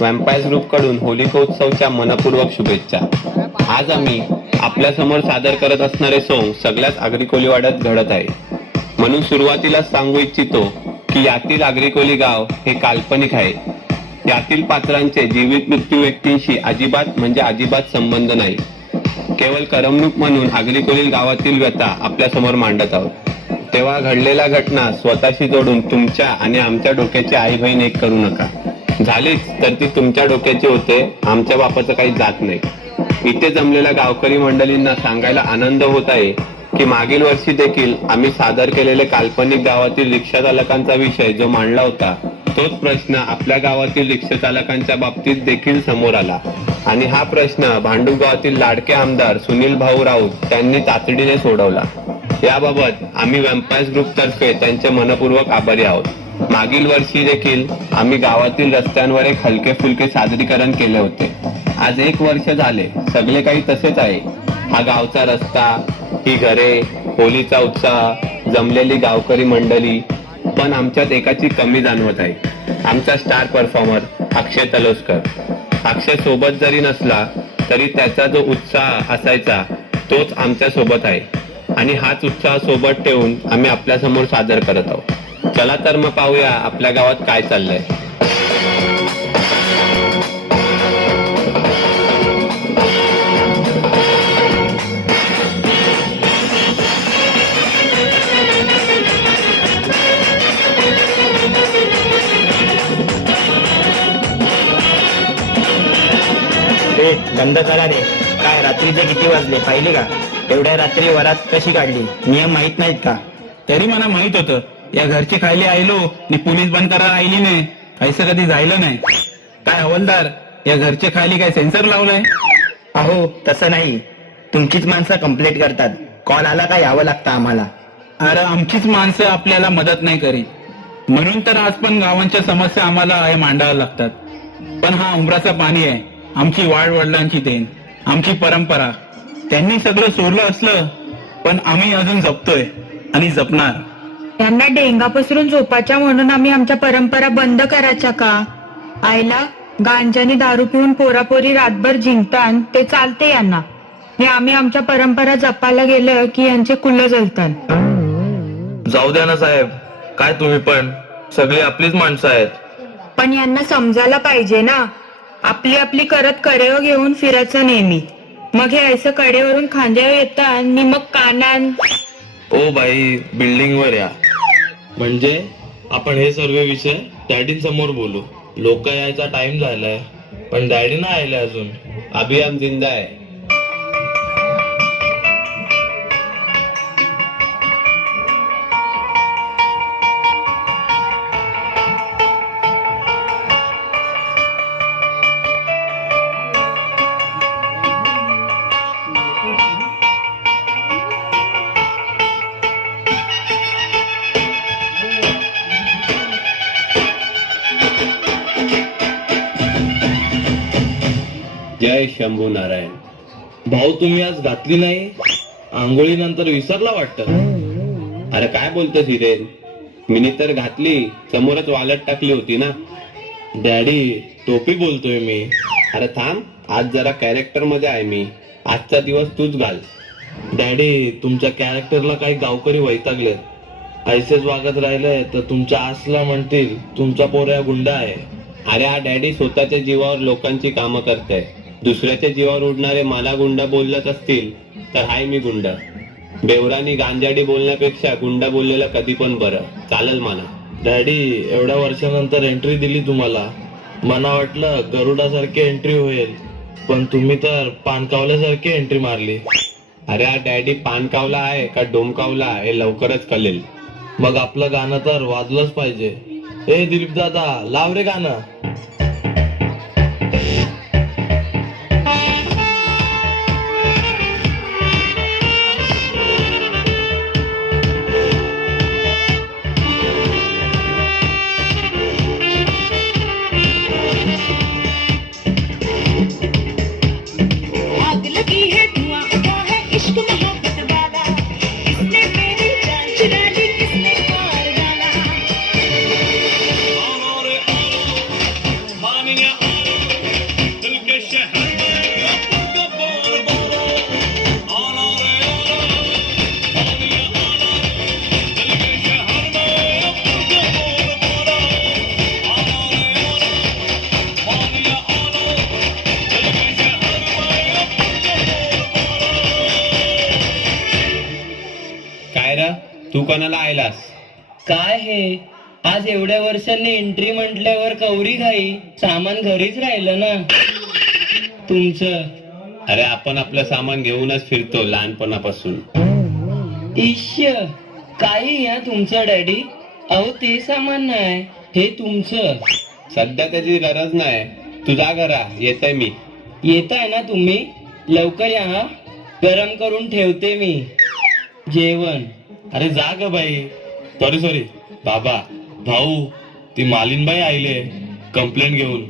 वॅम्पायर्स group कडून होलिकोत्सवच्या मनपूर्वक शुभेच्छा. आज आम्ही आपल्या समोर सादर करत असणारे सॉन्ग सगळ्याच आगरी कोळीवाड्यात घडत आहे. म्हणून सुरुवातीला सांगू इच्छितो की यातील आगरी कोळी गाव हे काल्पनिक आहे. यातील पात्रांचे जीवित मृत्यू व्यक्तींशी अजिबात म्हणजे अजिबात संबंध नाही. केवळ करमणूक म्हणून आगरी कोळी गावातील व्यथा आपल्या समोर मांडत आहोत. तेव्हा घडलेल्या घटना स्वतःशी जोडून तुमच्या आणि आमच्या डोक्याची आई बहीण एक करू नका. झालीच तर ती तुमच्या डोक्याची होते, आमच्या बापाचं काही जात नाही. इथे जमलेल्या गावकरी मंडळींना सांगायला आनंद होत आहे की मागील वर्षी देखील आम्ही सादर केलेले काल्पनिक गावातील रिक्षा चालकांचा विषय जो मांडला होता तोच प्रश्न आपल्या गावातील रिक्षा चालकांच्या बाबतीत देखील समोर आला. आणि हा प्रश्न भांडूप गावातील लाडके आमदार सुनील भाऊ राऊत त्यांनी तातडीने सोडवला. याबाबत आम्ही वॅम्पायर्स ग्रुप तर्फे त्यांचे मनपूर्वक आभारी आहोत. मागील वर्षी देखील आम्ही गावातील रस्त्यांवर एक हलके फुलके सादरीकरण केले होते. आज 1 वर्ष झाले, सगळे काही तसेच आहे. हा गावचा रस्ता, ही घरे, होलीचा उत्साह, जमलेली गावकरी मंडळी, पण आमच्यात एकाची कमी जाणवत आहे. आमचा स्टार परफॉर्मर अक्षय तलोस्कर. अक्षय सोबत जरी नसला तरी त्याचा जो उत्साह असायचा तोच आमच्या सोबत आहे आणि हाच उत्साह सोबत ठेवून आम्ही आपल्या समोर सादर करत आहोत. चला तर मग पाहूया आपल्या गावात काय चाललंय. बंद करा रे. काय रात्रीचे किती वाजले पाहिले का? एवढ्या रात्री वरात कशी काढली? नियम माहित नाहीत का? तरी मला माहित होतं. या घरचे खायले आयलो नि पोलीस बंद करा आईली नाही, ऐसं कधी जायलं नाही. काय हवलदार, या घरचे खायली काय सेन्सर लावलाय? अहो तसं नाही, तुमचीच माणसं कंप्लेंट करतात. कॉल आला का यावं लागतं आम्हाला. अरे आमचीच माणसं आपल्याला मदत नाही करीत, म्हणून तर आज पण गावांच्या समस्या आम्हाला मांडाव्या लागतात. पण हा उमराचा पाणी आहे, आमची वाढ वडिलांची देण, आमची परंपरा. त्यांनी सगळं सोडलं असलं पण आम्ही अजून जपतोय आणि जपणार. त्यांना डेंगा पसरून झोपाच्या म्हणून आम्ही आमच्या परंपरा बंद करायच्या का? आईला गांजाने दारू पिऊन पोरापोरी रातभर जिंकतान ते चालते यांना. हे आम्ही आमच्या परंपरा जपायला गेलं की यांचे कुल्ल जळतात. जाऊ द्या ना साहेब, काय तुम्ही पण सगळी आपलीच माणसं आहेत. पण यांना समजायला पाहिजे ना, आपली आपली करत कडेवर घेऊन फिरायचं नेहमी. मग हे असं कडेवरून खांद्यावर येतात आणि मग कानान. ओ बाई, बिल्डिंग वर या. म्हणजे आपण हे सर्व विषय डॅडींसमोर बोलू. लोक यायचा टाइम झालाय पण डॅडी नाही आले अजून. अभियान जिंदा आहे. जय शंभू नारायण. भाऊ तुम्ही आज घातली नाही, आंघोळी नंतर विसरला वाटतं. अरे काय बोलतोस हिरेन, मिनी तर घातली, समोरच वालट टाकली होती ना. डॅडी टोपी बोलतोय मी. अरे थांब, आज जरा कॅरेक्टर मध्ये आहे मी. आजचा दिवस तूच घाल. डॅडी तुमच्या कॅरेक्टरला काही गावकरी वैतागलेत. ऐसेच वागत राहिले तर तुमच्या आसला म्हणतील तुमचा पोऱ्या गुंडा आहे. अरे हा डॅडी स्वतःच्या जीवावर लोकांची कामं करताय. दुसऱ्याच्या जीवावर उडणारे मला गुंडा बोलत असतील तर हाय मी गुंडा. बेवरानी गांजाडी बोलण्यापेक्षा गुंडा बोललेलं कधी पण बरं, चालेल मला. डॅडी एवढ्या वर्षानंतर एंट्री दिली तुम्हाला, मला वाटलं गरुडासारखी एंट्री होईल, पण तुम्ही तर पानकावल्यासारखी एंट्री मारली. अरे हा डॅडी पानकावला आहे का डोमकावला हे लवकरच कळेल. मग आपलं गाणं तर वाजलंच पाहिजे. ए दिलीप दादा, लाव रे गाणं. आग लगी है, धुआं उठा है, इश्क मोहब्बत वाला, किसने मेरी जान चुरा ली, किसने मार डाला. दुकानाला आयलास? काय हे आज एवढ्या वर्षांनी एंट्री म्हटल्यावर कवरी घाई, सामान घरीच राहिलं ना तुमचं. अरे आपण आपलं सामान घेऊनच फिरतो लहानपणापासून. इश्य काही या तुमचं डॅडी. अहो ते सामान नाही, हे तुमचं. सध्या त्याची गरज नाही, तू जा घरा, येतोय मी. येताय ना तुम्ही? लवकर या हा, गरम करून ठेवते मी जेवण. अरे जा ग बाई. सॉरी बाबा, भाऊ, ती मालिनबाई आईले कंप्लेंट घेऊन.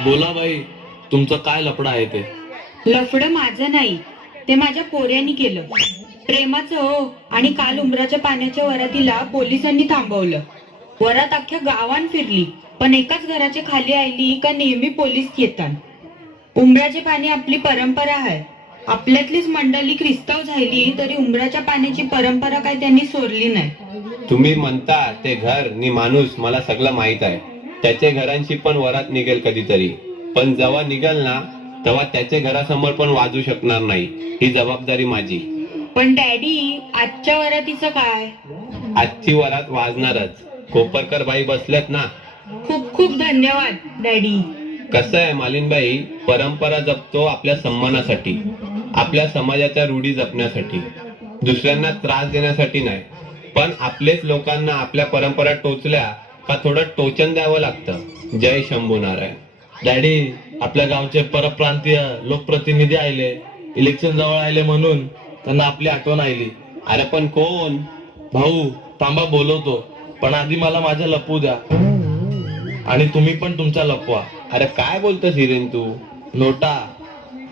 बोला बाई, तुमचं काय लफडा आहे ते? लफडं माझं नाही, ते माझ्या पोऱ्यानी केलं. प्रेमाचं हो. आणि काल उंबराच्या पाण्याच्या वरातीला पोलिसांनी थांबवलं. वरात अख्ख्या गावान फिरली, पण एकाच घराच्या खाली आली का नेहमी पोलीस येतात. उंबराचे पाणी आपली परंपरा आहे. आपल्यातलीच मंडळी ख्रिस्ताव झाली तरी उंबराच्या पाण्याची परंपरा काय त्यांनी सोडली नाही. तुम्ही म्हणता ते घर नि माणूस मला सगळं माहित आहे. त्याच्या घरांशी पण वरात निघेल कधीतरी, पण जेव्हा निघेल ना तेव्हा त्याच्या घरासमोर पण वाजू शकणार नाही. ही जबाबदारी माझी. पण डॅडी, आजच्या वरातीचं काय? आजची वरात वाजणारच. कोपरकर बाई बसल्यात ना. खूप खूप धन्यवाद डॅडी. कसं आहे मालिनबाई, परंपरा जपतो आपल्या सन्मानासाठी, आपल्या समाजाच्या रूढी जपण्यासाठी, दुसऱ्यांना त्रास देण्यासाठी नाही. पण आपलेच लोकांना आपल्या परंपरा टोचल्या का थोडं टोचन द्यावं लागतं. जय शंभू नारायण. डॅडी, आपल्या गावचे परप्रांतीय लोकप्रतिनिधी आले, इलेक्शन जवळ आले म्हणून त्यांना आपली आठवण आली. अरे पण कोण? भाऊ थांबा, बोलवतो, पण आधी मला माझ्या लपवू द्या. आणि तुम्ही पण तुमचा लपवा. अरे काय बोलतोस हिरेन तू? नोटा,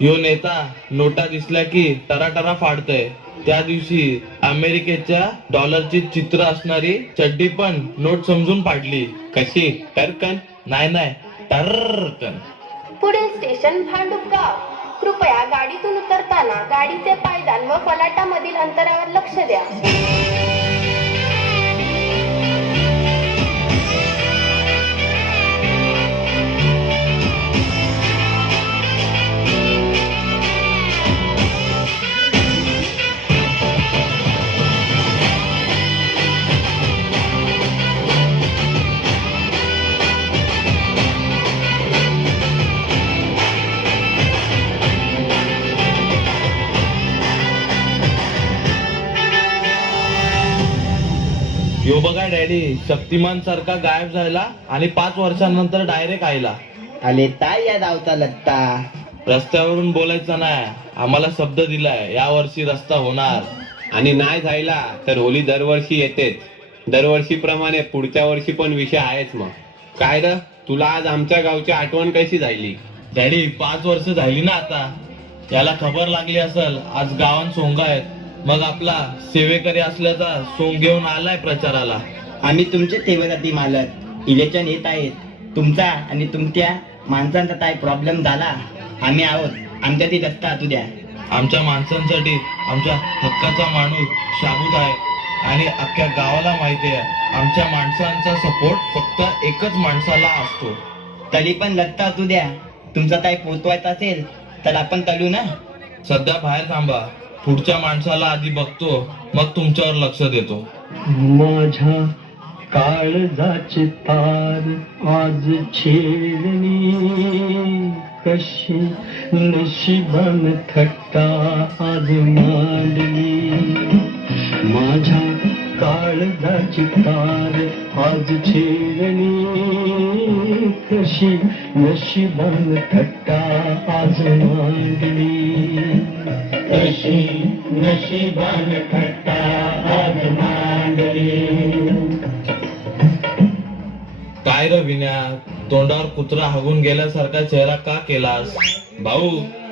यो नेता नोटा दिसल्या की टराटरा फाडतय. त्या दिवशी अमेरिकेच्या डॉलरची चित्र असणारी चड्डी पण नोट समजून फाडली. कशी? टरकन? नाही, टर्रकन. पुढील स्टेशन भांडुपगाव. कृपया गाडीतून उतरताना गाडीचे पायदान व फलाटामधील अंतरावर लक्ष द्या. यो बघा डॅडी, शक्तिमान सारखा गायब झाला आणि 5 वर्षांनंतर डायरेक्ट आयला. आले ताई या धावता लत्ता. रस्त्यावरून बोलायचं नाही, आम्हाला शब्द दिलाय या वर्षी रस्ता होणार. आणि नाही झाला तर होली दरवर्षी येतेच. दरवर्षीप्रमाणे पुढच्या वर्षी पण विषय आहेच. मग काय र, तुला आज आमच्या गावची आठवण कशी झाली? डॅडी 5 वर्ष झाली ना आता. याला खबर लागली असेल आज गावात सोंग आहेत. मग आपला सेवेकरी असल्याचा सोंग घेऊन आलाय प्रचाराला. आम्ही तुमचे ठेवत मालक. इलेक्शन येत आहेत. तुमचा आणि तुमच्या माणसांचा काय प्रॉब्लेम झाला, आम्ही आहोत. आमच्या ती दत्ता तू द्या. आमच्या माणसांसाठी आमच्या हक्काचा माणूस शाबूत आहे आणि अख्ख्या गावाला माहिती आहे आमच्या माणसांचा सपोर्ट फक्त एकच माणसाला असतो. तरी पण लत्ता तू द्या. तुमचा काय पोचवायचं असेल तर आपण तळू ना. सध्या बाहेर थांबा, पुढच्या माणसाला आधी बघतो, मग तुमच्यावर लक्ष देतो. माझ्या काळजाची तार आज छेडणी, कशी नशिबान थट्टा आज मांडली. माझ्या काळजाची तार आज छेडणी, कशी नशिबान थट्टा आज मांडली. कशी नशिबान थट्टा आज मांडली. काय रे विन्या, तोंडावर कुत्रा हगून गेल्यासारखा चेहरा का केलास? भाऊ,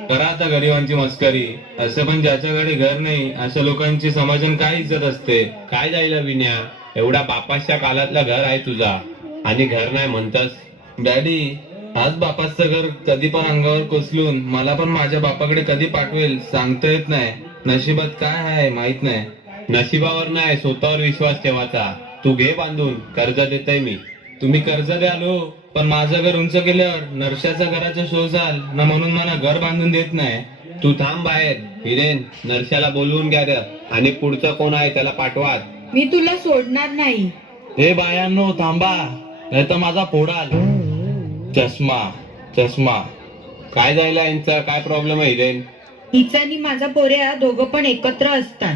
करा आता गरिबांची मस्करी. असं पण ज्याच्याकडे घर नाही अशा लोकांची समाजात काय इज्जत असते. काय जायला विन्या, एवढा बापाच्या काळातला घर आहे तुझा आणि घर नाही म्हणतस. डॅडी, आज बापाचं घर कधी पण अंगावर कोसलून मला पण माझ्या बापाकडे कधी पाठवेल सांगता येत नाही. नशिबात काय आहे माहित नाही. नशिबावर नाही, स्वतःवर विश्वास ठेवायचा. तू घे बांधून, कर्ज देतय मी. तुम्ही कर्ज द्यालो पण माझं घर उंच केल्यावर नरशाचा घराचा शोध झाल ना म्हणून मला घर बांधून देत नाही. तू थांब बाहेर. हिरेन, नरशाला बोलवून घ्या रे. आणि पुढचं कोण आहे त्याला पाठवा. मी तुला सोडणार नाही. हे बायांनो थांबा, नाही तर माझा फोडाल. चष्मा चष्मा. काय जायला यांचा काय प्रॉब्लेम आहे हिरेन? हिचा आणि माझा पोऱ्या दोघं पण एकत्र असतात.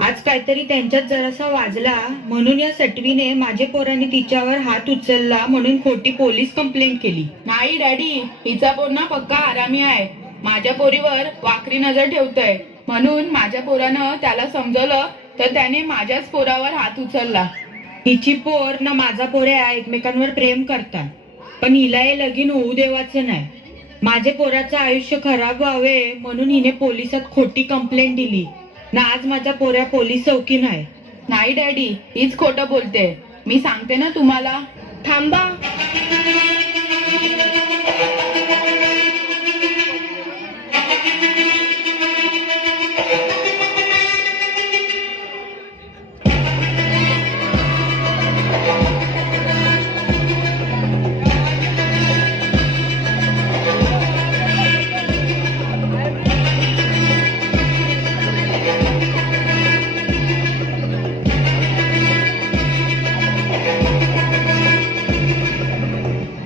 आज काहीतरी त्यांच्यात जरासा वाजला म्हणून या सटवीने माझे पोराने तिच्यावर हात उचलला म्हणून खोटी पोलीस कंप्लेंट केली. नाही डॅडी, हिचा पोर ना पक्का आरामी आहे. माझ्या पोरीवर वाकरी नजर ठेवतोय म्हणून माझ्या पोरानं त्याला समजवलं तर त्याने माझ्याच पोरावर हात उचलला. हिची पोर ना माझा पोऱ्या एकमेकांवर प्रेम करतात, पण हिला हे लगीन होऊ देवाचं नाही. माझे पोराचं आयुष्य खराब व्हावे म्हणून हिने पोलिसात खोटी कंप्लेंट दिली ना आज माझ्या पोऱ्या पोलीस चौकीन आहे. नाही डॅडी, हीच खोटं बोलते. मी सांगते ना तुम्हाला. थांबा.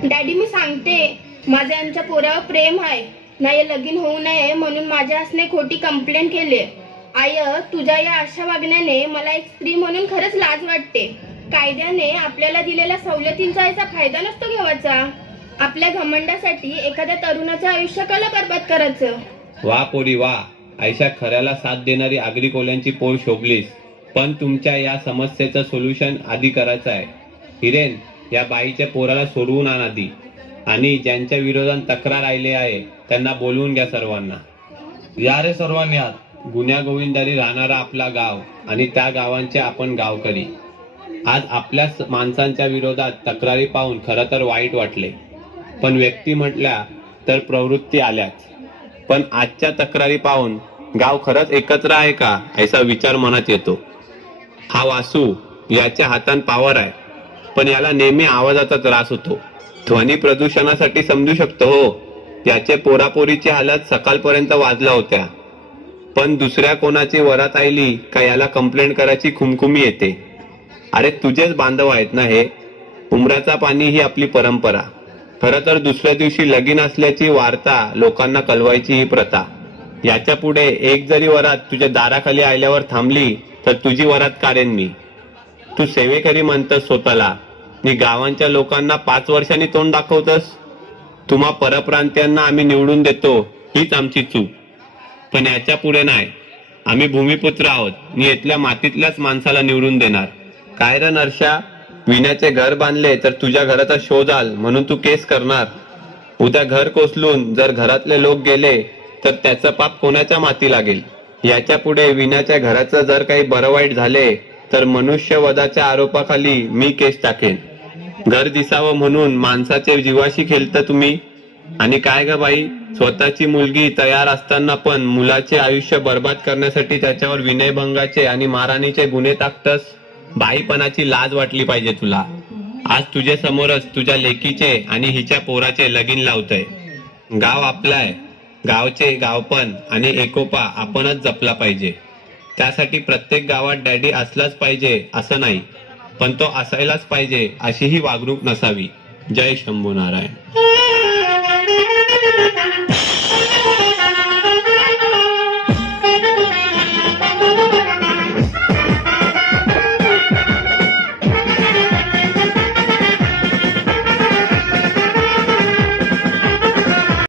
डॅडी, मी सांगते, माझं यांच्या पोरावर प्रेम आहे ना. हे लगीन होऊ नये म्हणून माझ्या असणे खोटी कंप्लेंट केली. आय, तुझ्या या अशा वागण्याने मला एक स्त्री म्हणून खरंच लाज वाटते. कायद्याने आपल्याला दिलेल्या सवलतींचा याचा फायदा नसतो घ्यावाचा. आपल्या घमंडासाठी एखाद्या तरुणाचं आयुष्य कला बरबाद करायचं. वा पोरी वा, आयशा खऱ्याला साथ देणारी आगरी कोल्यांची पोर शोभलीस. पण तुमच्या या समस्येचं सोल्युशन आधी करायचं आहे. हिरेन, या बाईच्या पोराला सोडवून आण आधी. आणि ज्यांच्या विरोधात तक्रार आली आहे त्यांना बोलवून घ्या सर्वांना. या रे सर्वांनी आत. गुन्ह्या गोविंदारी राहणारा आपला गाव आणि त्या गावांचे आपण गावकरी. आज आपल्या माणसांच्या विरोधात तक्रारी पाहून खरं तर वाईट वाटले, पण व्यक्ती म्हटल्या तर प्रवृत्ती आल्याच. पण आजच्या तक्रारी पाहून गाव खरंच एकत्र आहे का असा विचार मनात येतो. हा वासू, याच्या हातात पावर आहे, पण याला नेहमी आवाजाचा त्रास होतो. ध्वनी प्रदूषणासाठी समजू शकतो हो, याचे पोरापोरीची हालत सकाळपर्यंत वाजल्या होत्या. पण दुसऱ्या कोणाची वरात आली का याला कंप्लेंट करायची खुमखुमी येते. अरे तुझेच बांधव आहेत ना हे. उमराचा पाणी ही आपली परंपरा. खरं तर दुसऱ्या दिवशी लगीन असल्याची वार्ता लोकांना कळवायची ही प्रथा. याच्या पुढे एक जरी वरात तुझ्या दाराखाली आल्यावर थांबली तर तुझी वरात काढेन मी. तू सेवेकरी म्हणतस स्वतःला, नि गावांच्या लोकांना 5 वर्षांनी तोंड दाखवतस. तुम्हा परप्रांतीयांना आम्ही निवडून देतो हीच आमची चूक. पण याच्या पुढे नाही. आम्ही भूमिपुत्र आहोत नि इथल्या मातीतल्याच माणसाला निवडून देणार. काय रे नरशा, विण्याचे घर बांधले तर तुझ्या घराचा शोध आल म्हणून तू केस करणार. उद्या घर कोसलून जर घरातले लोक गेले तर त्याचं पाप कोणाच्या माती लागेल. याच्या पुढे विण्याच्या घराचं जर काही बरं वाईट झाले तर मनुष्यवधाच्या आरोपाखाली मी केस टाकेन. घर दिसावं म्हणून माणसाच्या जीवाशी खेळता तुम्ही. आणि काय ग बाई, स्वतःची मुलगी तयार असताना पण मुलाचे आयुष्य बर्बाद करण्यासाठी त्याच्यावर विनयभंगाचे आणि मारहाणीचे गुन्हे टाकतस. बाईपणाची लाज वाटली पाहिजे तुला. आज तुझ्या समोरच तुझ्या लेकीचे आणि हिच्या पोराचे लगीन लावतय. गाव आपलं आहे. गावचे गावपण आणि एकोपा आपणच जपला पाहिजे. त्यासाठी प्रत्येक गावात डॅडी असलाच पाहिजे असं नाही, पण तो असायलाच पाहिजे अशी ही वागणूक नसावी. जय शंभू नारायण.